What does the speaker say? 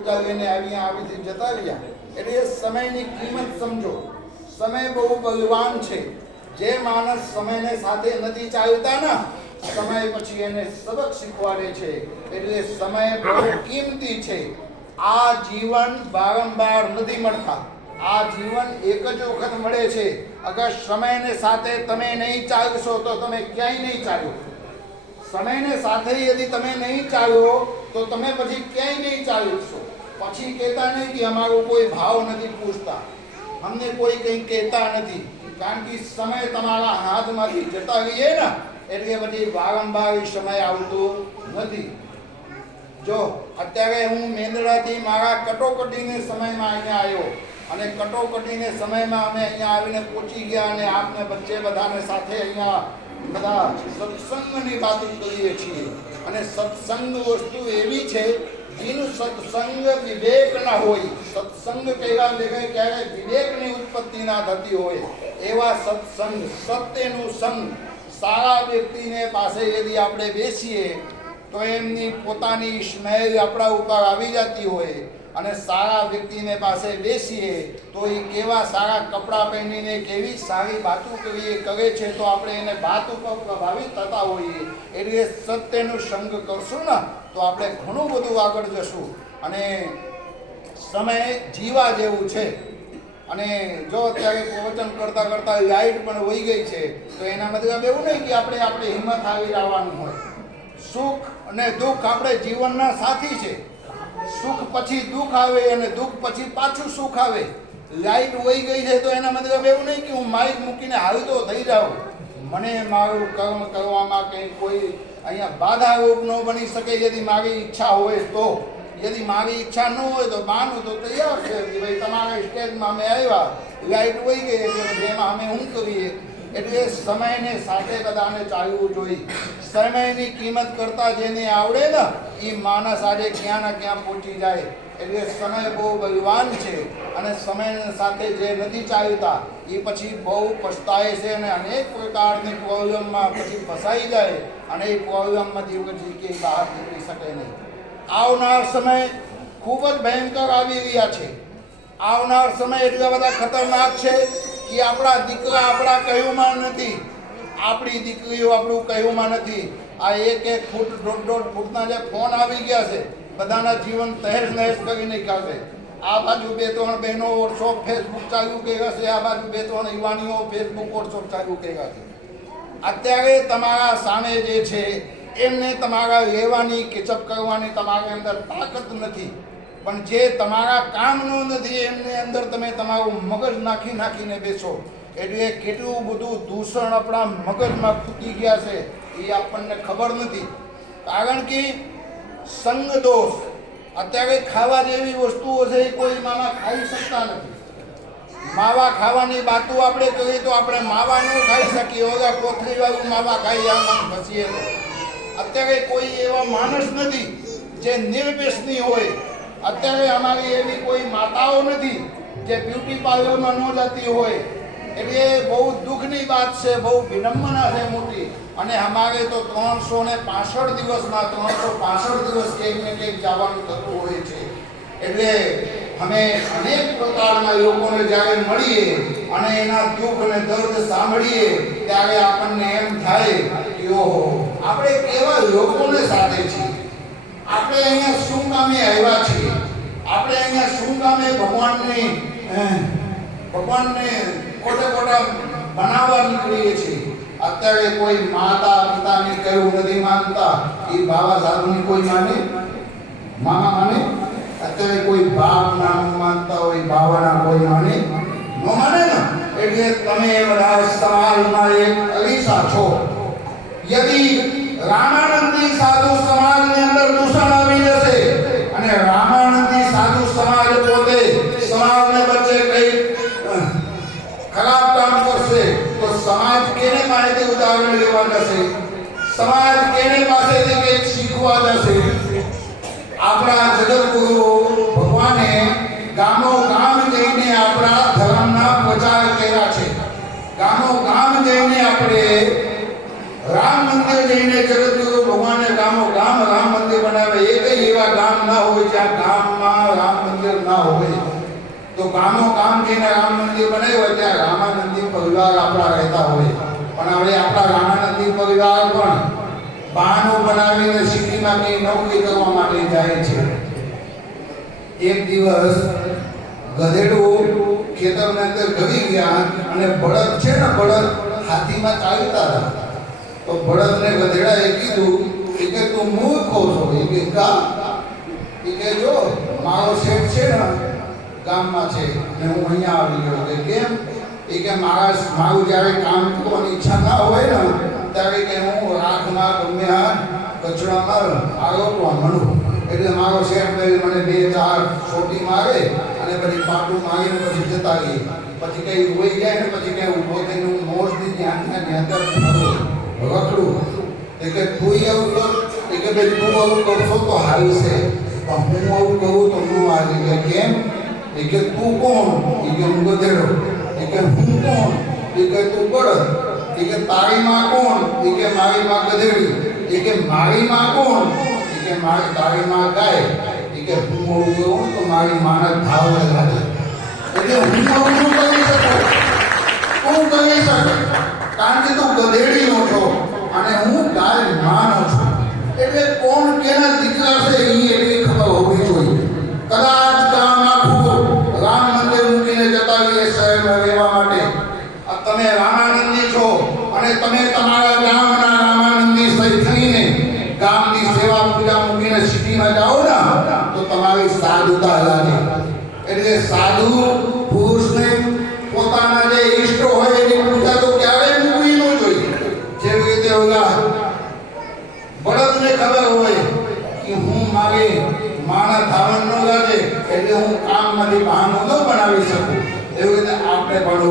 ઉજાવીને આવીથી જતા રહ્યા. એટલે સમયની કિંમત સમજો. સમય બહુ બલવાન છે. જે માણસ સમયને સાથે નથી ચાલતા ને સમય પછી એને સબક શીખવાડે છે. એટલે સમય બહુ કિંમતી છે. આ જીવન વારંવાર નથી મળતા. આ જીવન એક જ વખત મળે છે. અગર સમયને સાથે તમે નહીં ચાલશો તો તમે ક્યાંય નહીં ચાલો. સમયને સાથે યદि તમે નહીં ચાલો તો તમે પછી ક્યાંય નહીં ચાલશો. પછી કહેતા નહીં કે અમારો કોઈ ભાવ નથી પૂછતા, અમને કોઈ કંઈ કહેતા નથી. કારણ કે સમય તમારા હાથમાંથી જતા રહીએ ને એટલે પછી વારંવાર સમય આવતો નથી. જો અત્યારે હું મેંદડાથી મારા કટોકટીને સમયમાં અહીંયા આવ્યો અને કટોકટીને સમયમાં અમે અહીંયા આવીને પહોંચી ગયા અને આપને વચ્ચે બધાને સાથે અહીંયા બધા સત્સંગની વાતો કરીએ છીએ. અને સત્સંગ વસ્તુ એવી છે જેનું સત્સંગ વિવેક ના હોય. સત્સંગ કહેવા દેખાય ક્યારેક વિવેકની ઉત્પત્તિ ના થતી હોય એવા સત્સંગ, સત્યનું સંગ. સારા વ્યક્તિને પાસે યદિ આપણે બેસીએ તો એમની પોતાની સ્મેલ આપણા ઉપર આવી જતી હોય. અને સારા વ્યક્તિને પાસે બેસીએ તો એ કેવા સારા કપડાં પહેરીને કેવી સારી વાતો કરે છે તો આપણે એને વાત ઉપર પ્રભાવિત થતા હોઈએ. એટલે સત્યનું સંગ કરશું ને તો આપણે ઘણું બધું આગળ જશું. અને સમય જીવા જેવું છે. અને જો અત્યારે પ્રવચન કરતાં કરતાં લાઈટ પણ વહી ગઈ છે તો એના મતલબ એવું નહીં કે આપણે હિંમત આવી જવાનું હોય. સુખ અને દુઃખ આપણે જીવનના સાથી છે. સુખ પછી દુઃખ આવે અને દુઃખ પછી પાછું સુખ આવે. લાઈટ વહી ગઈ છે તો એના મતલબ એવું નહીં કે હું માઇક મૂકીને હાલતો થઈ જાઉં. મને મારું કર્મ કરવામાં કંઈ કોઈ અહીંયા બાધારૂપ ન બની શકે. યદિ મારી ઈચ્છા હોય તો, યદિ મારી ઈચ્છા ન હોય તો માનું તો તૈયાર છે કે ભાઈ તમારા સ્ટેજમાં અમે આવ્યા, લાઈટ વહી ગઈ એટલે એમાં અમે શું કરીએ. એટલે સમયને સાથે બધાને ચાલવું જોઈએ. સમયની કિંમત કરતા જેને આવડે ને એ માણસ આજે ક્યાં ના ક્યાં પહોંચી જાય. એટલે સમય બહુ બલવાન છે. અને સમય સાથે જે નથી ચાલતા એ પછી બહુ પછતાય છે અને અનેક પ્રકારની પ્રોબ્લેમમાં પછી ફસાઈ જાય અને એ પ્રોબ્લેમમાંથી પછી કે બહાર નીકળી શકે નહીં. આવનાર સમય ખૂબ જ ભયંકર આવી રહ્યા છે. આવનાર સમય એટલા બધા ખતરનાક છે કે આપણા દીકરા આપણા કહેવામાં નથી, આપણી દીકરીઓ આપણું કહેવામાં નથી. આ એક ફૂટ 1.5 ફૂટના જે ફોન આવી ગયા છે બધાના જીવન તહેશ નહેશ કરી નાખ્યા છે. આ બાજુ 2-3 બહેનો વોટ્સઅપ ફેસબુક ચાલુ કર્યા છે, આ બાજુ 2-3 યુવાનીઓ ફેસબુક વોટ્સઅપ ચાલુ કર્યા છે. અત્યારે તમારા સામે જે છે એમને તમારા લેવાની કિચપ કરવાની તમારી અંદર તાકાત નથી. પણ જે તમારા કામનું નથી એમની અંદર તમે તમારું મગજ નાખીને બેસો. એટલે કેટલું બધું દૂષણ આપણા મગજમાં ફૂટી ગયા છે એ આપણને ખબર નથી. કારણ કે સંગ દોષ. અત્યારે ખાવા જેવી વસ્તુઓ છે એ કોઈ માવા ખાઈ શકતા નથી. માવા ખાવાની વાતો આપણે કરીએ તો આપણે માવા ન ખાઈ શકીએ. ઓલા કોથળીવાળું માવા ખાઈ આમાં ફસીએ તો. અત્યારે કોઈ એવા માણસ નથી જે નિર્વ્યસની હોય. અત્યારે અમારી એવી કોઈ માતાઓ નથી જે બ્યુટી પાર્લરમાં ન જતી હોય. એટલે બહુ દુઃખની વાત છે, બહુ વિડંબના છે મોટી. અને અમારે તો 365 દિવસમાં 365 દિવસ કંઈક ને કંઈક જવાનું થતું હોય છે. એટલે અમે અનેક પ્રકારના લોકોને જ્યારે મળીએ અને એના દુઃખ અને દર્દ સાંભળીએ ત્યારે આપણને એમ થાય કે ઓહો આપણે કેવા લોકોને સાથે છીએ. આપણે અહીંયા શું કામે આવ્યા છીએ? આપણે અહીંયા શું કામે ભગવાનને ખોટા બનાવવા નીકળીએ છીએ? અત્યારે કોઈ માતા પિતાને કહેવું નથી માનતા. એ બાબા સાધુની કોઈ માને? મામા માને? અત્યારે કોઈ બાપ નામ માનતા હોય, બાવાના કોઈ માને? ન માને ને. એટલે તમે બધા સમાજમાં એક અરીસા છો. યદિ રામાનંદી સાધુ સમાજની અંદર દૂષણ આવી જશે અને રામાનંદી સાધુ સમાજ પોતે સમાજને વચ્ચે કઈ ખરાબ કામ કરશે તો સમાજ કેને પાસેથી ઉદાહરણ લેવા જશે? સમાજ કેને પાસેથી કંઈક શીખવા જશે? આપણા જગતગુરુ ભગવાને ગામો ગામ જઈને આપણા ધર્મના પ્રચાર કર્યા છે. ગામો ગામ જઈને આપણે રામ મંદિર જઈને જગતગુરુ ભગવાને ગામો ગામ રામ મંદિર બનાવે. એ કઈ એવા ગામ ના હોય જ્યાં ગામમાં ગામમાં રામ મંદિર ના હોય તો ગામો ગામ જઈને રામ મંદિર બનાવ્યું ત્યાં રામાનંદી પરિવાર આપણા રહેતા હોય, પણ હવે આપણા રામાનંદી પરિવાર પણ બહાનું બનાવીને સિટીમાં કઈ નોકરી કરવા માટે જાય છે. એક દિવસ ગધેડું ખેતરની અંદર ગળી ગયા અને બળદ છે ને, બળદ હાથીમાં ચાલતા હતા. તો બળદને ગધેડાએ કીધું કે તું મૂર્ખો છો. એ કે કા? એ કે જો મારો શેઠ છે ને ગામમાં છે અને હું અહીંયા આવી ગયો. કે કેમ? એ કે મારું જ્યારે કામ કરવાની ઈચ્છા ના હોય ને ત્યારે કે હું રાખમાં ગમે કચરામાં આરોપવા માંડું. એટલે મારો શેઠ મને 2-4 સોટી મારે અને પછી પાટું મારીને પછી જતા રહીએ. પછી કઈ રોઈ જાય ને પછી કઈ ઊભો થઈને હું મોજથી ત્યાં રખડું. એ કે તું આવું કર. એ કે ભાઈ તું આવું કરશો તો સારું છે, પણ હું આવું કરું તો હું આવી ગયા. કેમ? એ કે તું કોણ? એ કે હું ગધેડો. એ કે હું કોણ? એ કે તું બળદ. એ કે તારી માં કોણ? એ કે મારી માં ગધેડી. એ કે મારી માં કોણ? એ કે મારી તારી માં ગાય. એ કે હું આવું કરું તો મારી માના ભાવ લાગે. એટલે હું આવું કરી શકું, હું કરી શકું, કારણ કે તું ગધેડીનો છો અને હું ગાય માનો છું. એટલે કોણ કેના દીકરા છે એ એટલી ખબર હોવી જોઈએ. કદાચ ગામ આખું રામ મંદિર મૂકીને જતા રહીએ શહેરમાં રહેવા માટે. તમે રામાનંદી છો અને તમે તમારા ગામના રામાનંદી સહિત થઈને ગામની સેવા પૂજા મૂકીને સિટીમાં જાઓ ને તો તમારી સાધુતા લાગે. એટલે સાધુ પુરુષને પોતાના જે ઈષ્ટો હોય એની પૂજા તો ક્યારેય મૂકવી ન જોઈએ. જેવી રીતે ઓલા બળદને ખબર હોય કે હું મારી માના ધાવણ ન લાગે એટલે હું કામમાંથી બહાનું ન બનાવી શકું, એવી રીતે આપણે પણ